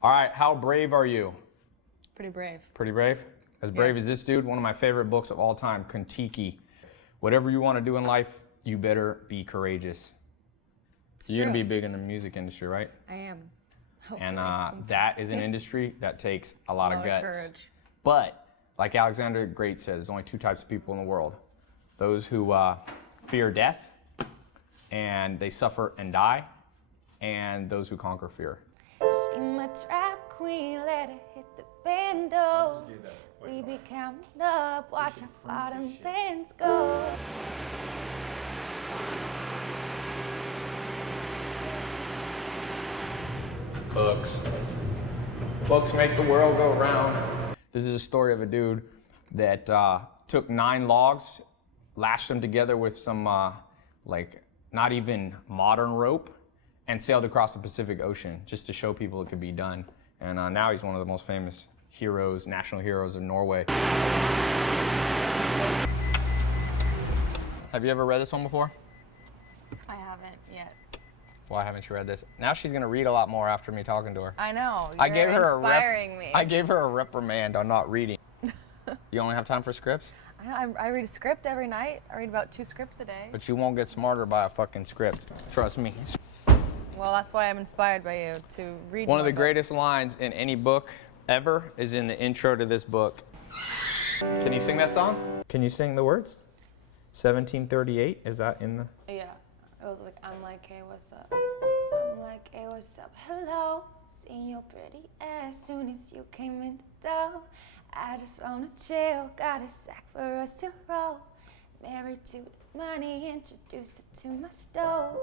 All right, how brave are you? Pretty brave. Pretty brave? As brave as this dude, one of my favorite books of all time, Kon-Tiki. Whatever you want to do in life, you better be courageous. You're going to be big in the music industry, right? I am. Hopefully, and that is an industry that takes a lot of guts. Courage. But, like Alexander the Great says, there's only two types of people in the world. Those who fear death, and they suffer and die, and those who conquer fear. She my trap queen, let her hit the bando. We be counting up, watch how far them bands go. Books. Books make the world go round. This is a story of a dude that took 9 logs, lashed them together with some like not even modern rope, and sailed across the Pacific Ocean just to show people it could be done. And now he's one of the most famous heroes, national heroes of Norway. Have you ever read this one before? I haven't yet. Why haven't you read this? Now she's gonna read a lot more after me talking to her. I know. I gave her inspiring me. I gave her a reprimand on not reading. You only have time for scripts? I read a script every night. I read about 2 scripts a day. But you won't get smarter by a fucking script. Trust me. Well, that's why I'm inspired by you to read. One of the greatest lines in any book ever is in the intro to this book. Can you sing that song? Can you sing the words? 1738, is that in the? Yeah, it was like, I'm like, hey, what's up? I'm like, hey, what's up? Hello, seen your pretty ass soon as you came in the door. I just wanna chill, got a sack for us to roll. Married to the money, introduce her to my stove.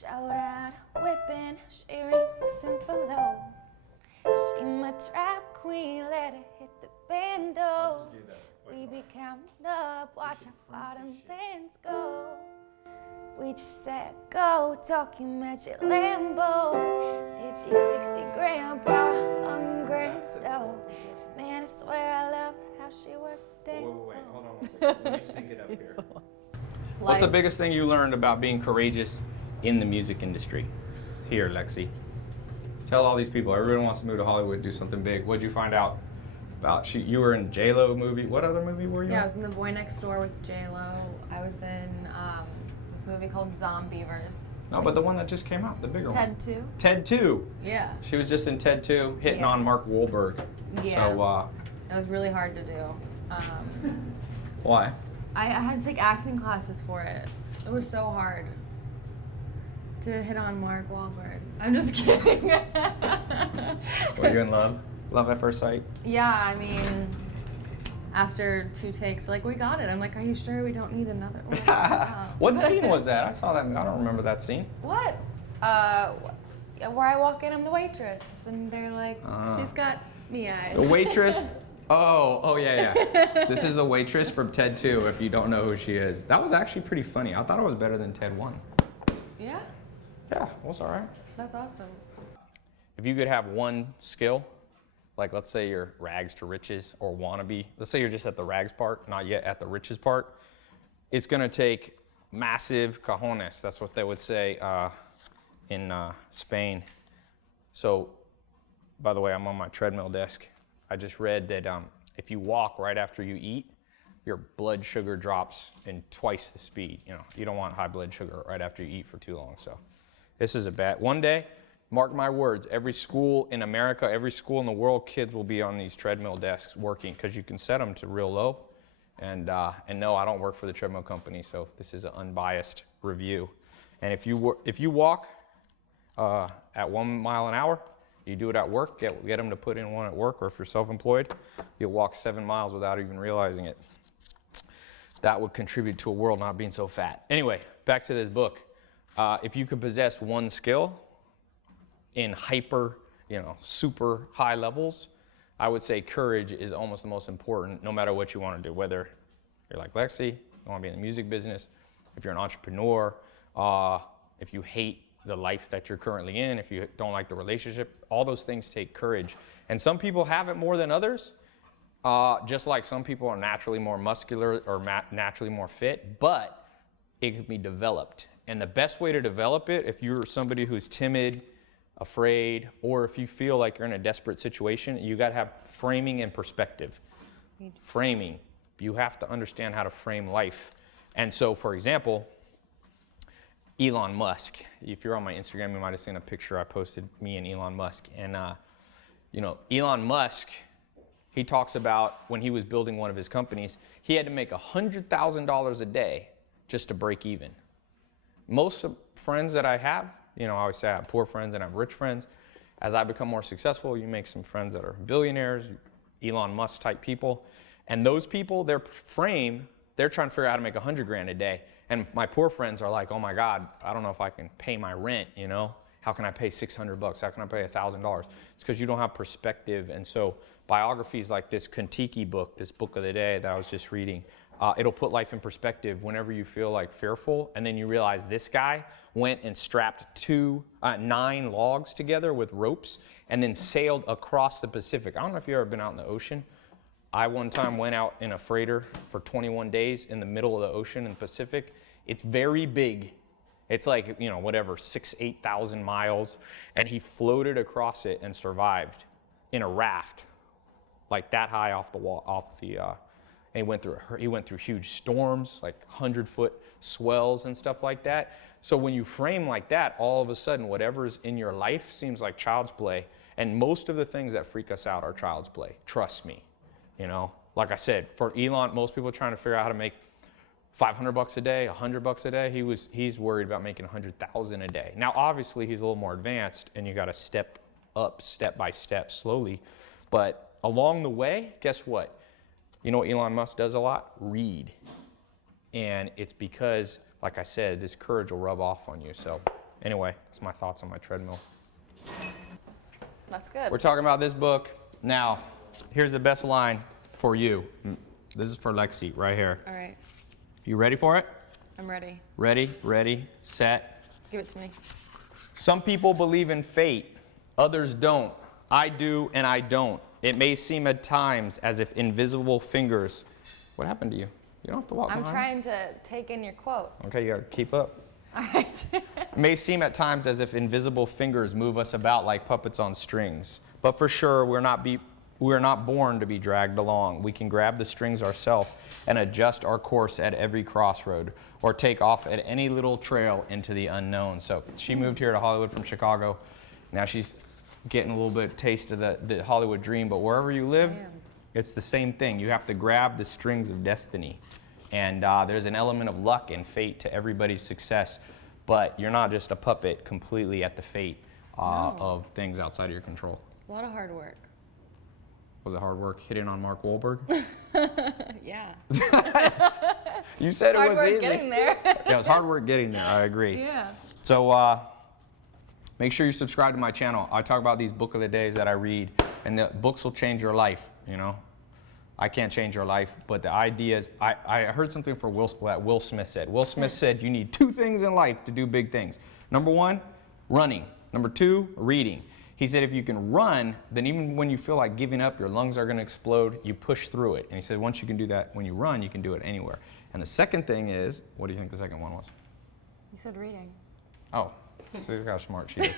Showed her how to whippin', she remixin' below. She my trap queen, let her hit the bando. We be counting up, watch how far them bands go. We just said go, talking magic Lambos. 50, 60 grand, bro, on grand stove. Man, I swear I love how she worked it. Wait, hold on one second. Let me sync it up here. What's the biggest thing you learned about being courageous in the music industry? Here, Lexi. Tell all these people, everyone wants to move to Hollywood, do something big. What'd you find out about? You were in J-Lo movie. What other movie were you in? Yeah, I was in The Boy Next Door with J-Lo. I was in this movie called Zombievers. No, but the one that just came out, the bigger one. Ted 2. Ted 2. Yeah. She was just in Ted 2, hitting on Mark Wahlberg. Yeah. So, it was really hard to do. Why? I had to take acting classes for it. It was so hard to hit on Mark Wahlberg. I'm just kidding. Were you in love? Love at first sight? Yeah, I mean, after 2 takes, like, we got it. I'm like, are you sure we don't need another one? What scene was that? I saw that. I don't remember that scene. What? Where I walk in, I'm the waitress, and they're like, she's got me eyes. The waitress? Oh, yeah. This is the waitress from Ted 2, if you don't know who she is. That was actually pretty funny. I thought it was better than Ted 1. Yeah? Yeah, it was all right. That's awesome. If you could have one skill, like let's say you're rags to riches or wannabe, let's say you're just at the rags part, not yet at the riches part, it's gonna take massive cojones. That's what they would say in Spain. So, by the way, I'm on my treadmill desk. I just read that if you walk right after you eat, your blood sugar drops in twice the speed. You know, you don't want high blood sugar right after you eat for too long. So this is a bad, one day, mark my words, every school in America, every school in the world, kids will be on these treadmill desks working because you can set them to real low. And no, I don't work for the treadmill company, so this is an unbiased review. And if you walk at 1 mile an hour, you do it at work, get them to put in one at work, or if you're self-employed, you'll walk 7 miles without even realizing it. That would contribute to a world not being so fat. Anyway, back to this book. If you could possess one skill in super high levels, I would say courage is almost the most important, no matter what you want to do. Whether you're like Lexi, you want to be in the music business, if you're an entrepreneur, if you hate the life that you're currently in, if you don't like the relationship, all those things take courage. And some people have it more than others, just like some people are naturally more muscular or naturally more fit, but it can be developed. And the best way to develop it, if you're somebody who's timid, afraid, or if you feel like you're in a desperate situation, you got to have framing and perspective. Framing. You have to understand how to frame life. And so, for example, Elon Musk. If you're on my Instagram, you might have seen a picture I posted, me and Elon Musk. And, you know, Elon Musk, he talks about when he was building one of his companies, he had to make $100,000 a day just to break even. Most friends that I have, you know, I always say I have poor friends and I have rich friends. As I become more successful, you make some friends that are billionaires, Elon Musk type people. And those people, their frame, they're trying to figure out how to make 100 grand a day. And my poor friends are like, oh my God, I don't know if I can pay my rent, you know? How can I pay $600? How can I pay $1,000? It's because you don't have perspective. And so biographies like this Kon-Tiki book, this book of the day that I was just reading, it'll put life in perspective whenever you feel like fearful. And then you realize this guy went and strapped 9 logs together with ropes and then sailed across the Pacific. I don't know if you've ever been out in the ocean. I one time went out in a freighter for 21 days in the middle of the ocean in the Pacific. It's very big. It's like, you know, whatever, 8,000 miles. And he floated across it and survived in a raft, like that high off the wall, and he went through huge storms, like 100-foot swells and stuff like that. So when you frame like that, all of a sudden, whatever's in your life seems like child's play. And most of the things that freak us out are child's play. Trust me. You know, like I said, for Elon, most people are trying to figure out how to make $500 a day, $100 a day. He's worried about making 100,000 a day. Now, obviously, he's a little more advanced, and you got to step up, step by step, slowly. But along the way, guess what? You know what Elon Musk does a lot? Read. And it's because, like I said, this courage will rub off on you. So, anyway, that's my thoughts on my treadmill. That's good. We're talking about this book now. Here's the best line for you. This is for Lexi right here. All right. You ready for it? I'm ready. Ready, set. Give it to me. Some people believe in fate, others don't. I do and I don't. It may seem at times as if invisible fingers. What happened to you? You don't have to walk I'm behind. trying to take in your quote. Okay, you gotta keep up. All right. It may seem at times as if invisible fingers move us about like puppets on strings. But for sure, we're not born to be dragged along. We can grab the strings ourselves and adjust our course at every crossroad or take off at any little trail into the unknown. So she moved here to Hollywood from Chicago. Now she's getting a little bit of taste of the Hollywood dream, but wherever you live, it's the same thing. You have to grab the strings of destiny. And there's an element of luck and fate to everybody's success, but you're not just a puppet completely at the fate of things outside of your control. A lot of hard work. Was it hard work hitting on Mark Wahlberg? Yeah. You said it was easy. Hard work getting there. Yeah, it was hard work getting there. I agree. Yeah. So make sure you subscribe to my channel. I talk about these book of the days that I read, and the books will change your life. You know, I can't change your life, but the ideas. I heard something that Will Smith said. Will Smith said you need 2 things in life to do big things. Number 1, running. Number 2, reading. He said if you can run, then even when you feel like giving up, your lungs are going to explode, you push through it. And he said once you can do that, when you run, you can do it anywhere. And the second thing is, what do you think the second one was? You said reading. Oh, see how smart she is.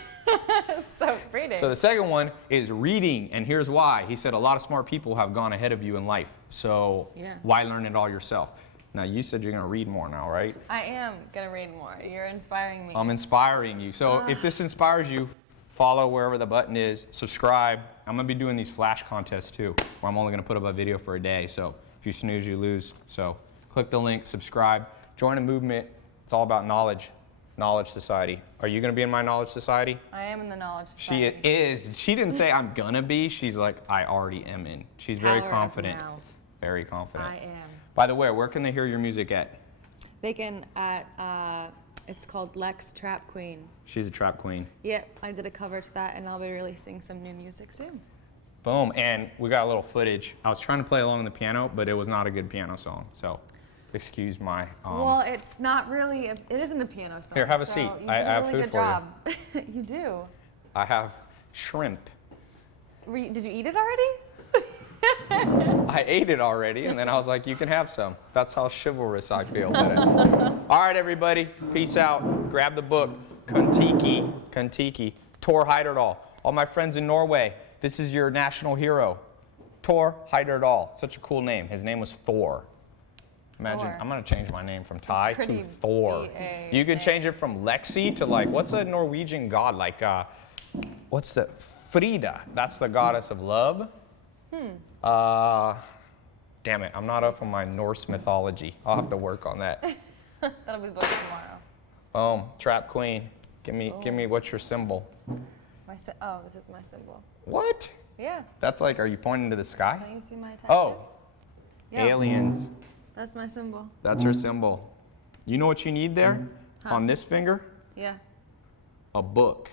So reading. So the second one is reading, and here's why. He said a lot of smart people have gone ahead of you in life, so why learn it all yourself? Now, you said you're going to read more now, right? I am going to read more. You're inspiring me. I'm inspiring you. So if this inspires you, follow wherever the button is, subscribe. I'm going to be doing these flash contests too, where I'm only going to put up a video for a day. So if you snooze, you lose. So click the link, subscribe, join a movement. It's all about knowledge. Knowledge Society. Are you going to be in my Knowledge Society? I am in the Knowledge Society. She is. She didn't say I'm going to be. She's like, I already am in. She's very confident. Very confident. I am. By the way, where can they hear your music at? They can at, it's called Lex Trap Queen. She's a trap queen. Yep, I did a cover to that, and I'll be releasing some new music soon. Boom, and we got a little footage. I was trying to play along on the piano, but it was not a good piano song, so excuse my... well, it's not really, it isn't a piano song. Here, have a seat. You I did a have really food good for job. You do. I have shrimp. Did you eat it already? I ate it already, and then I was like, you can have some. That's how chivalrous I feel today. All right, everybody, peace out. Grab the book, Kon-Tiki. Thor Heyerdahl. All my friends in Norway, this is your national hero. Thor Heyerdahl. Such a cool name. His name was Thor. Imagine, Thor. I'm gonna change my name from Tai to pretty Thor. BA You could name. change it from Lexi to like, what's a Norwegian god? Like, what's the, Frida. That's the goddess of love. Damn it, I'm not up on my Norse mythology. I'll have to work on that. That'll be booked tomorrow. Trap queen. Give me, what's your symbol? Oh, this is my symbol. What? Yeah. That's like, are you pointing to the sky? Can you see my tattoo? Oh, Yeah. aliens. That's my symbol. That's her symbol. You know what you need there? On this finger? Yeah. A book.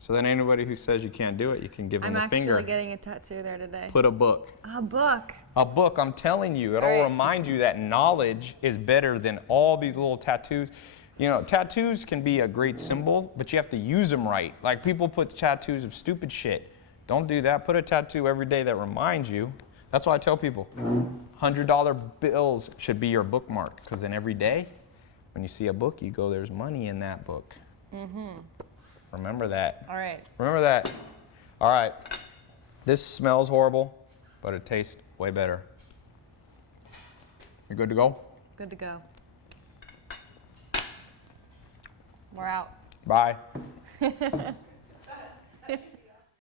So then anybody who says you can't do it, you can give them I'm the finger. actually getting a tattoo there today. Put a book. A book. A book, I'm telling you, it'll All right. remind you that knowledge is better than all these little tattoos. You know, tattoos can be a great symbol, but you have to use them right. Like people put tattoos of stupid shit. Don't do that. Put a tattoo every day that reminds you. That's why I tell people, $100 bills should be your bookmark, because then every day when you see a book, you go, there's money in that book. Remember that. All right. Remember that. All right. This smells horrible, but it tastes way better. You good to go? Good to go. We're out. Bye.